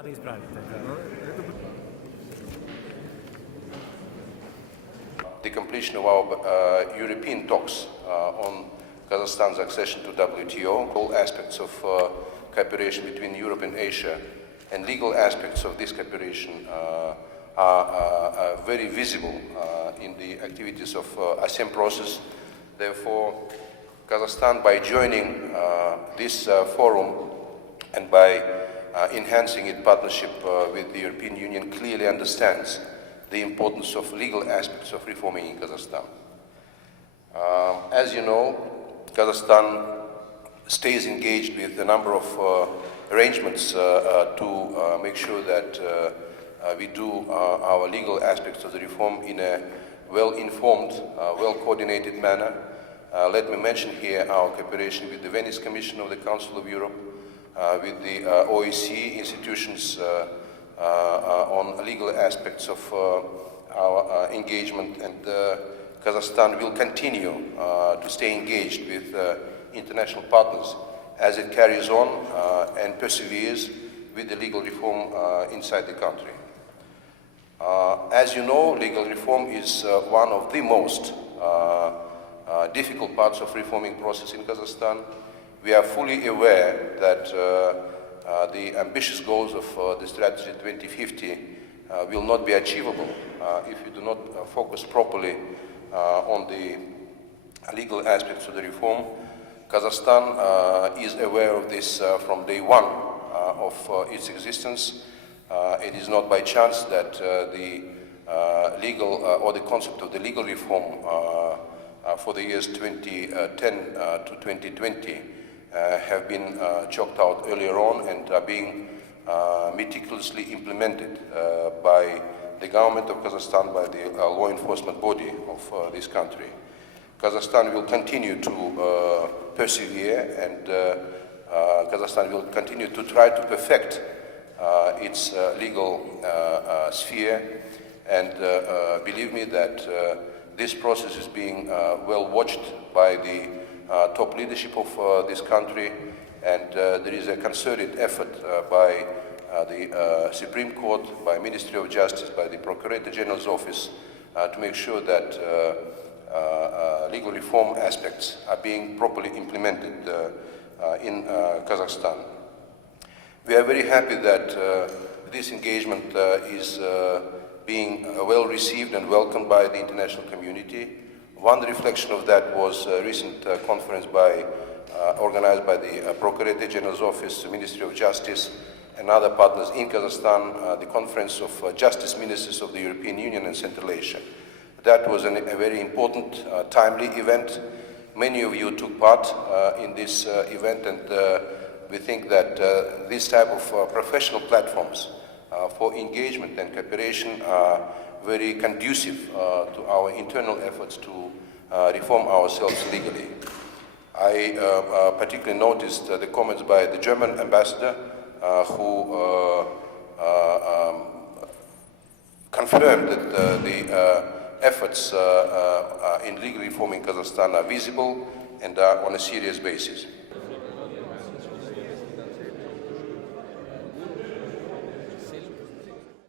Надо исправить. The completion of our European talks on Kazakhstan's accession to WTO, all aspects of cooperation between Europe and Asia, and legal aspects of this cooperation are very visible in the activities of СІМ process. Therefore, Kazakhstan, by joining this forum and by enhancing its partnership with the European Union, clearly understands the importance of legal aspects of reforming in Kazakhstan. As you know, Kazakhstan stays engaged with a number of arrangements to make sure that we do our legal aspects of the reform in a well-informed, well-coordinated manner. Let me mention here our cooperation with the Venice Commission of the Council of Europe, with the OSCE institutions on legal aspects of our engagement, and Kazakhstan will continue to stay engaged with international partners as it carries on and perseveres with the legal reform inside the country. As you know, legal reform is one of the most difficult parts of reforming process in Kazakhstan. We are fully aware that the ambitious goals of the strategy 2050 will not be achievable if we do not focus properly on the legal aspects of the reform. Kazakhstan is aware of this from day one of its existence. It is not by chance that the legal or the concept of the legal reform for the years 2010 to 2020 have been chalked out earlier on and are being meticulously implemented by the government of Kazakhstan, by the law enforcement body of this country. Kazakhstan will continue to persevere, and Kazakhstan will continue to try to perfect its legal sphere, and believe me that this process is being well watched by the top leadership of this country, and there is a concerted effort by the Supreme Court, by Ministry of Justice, by the Procurator General's office to make sure that legal reform aspects are being properly implemented in Kazakhstan. We are very happy that this engagement is being well received and welcomed by the international community. One reflection of that was a recent conference organized by the Procurator General's office, the Ministry of Justice, and other partners in Kazakhstan, the Conference of Justice Ministers of the European Union and Central Asia. That was a very important, timely event. Many of you took part in this event, and we think that this type of professional platforms for engagement and cooperation are very conducive to our internal efforts to reform ourselves legally. I particularly noticed the comments by the German ambassador who confirmed that the efforts in legal reform in Kazakhstan are visible and are on a serious basis.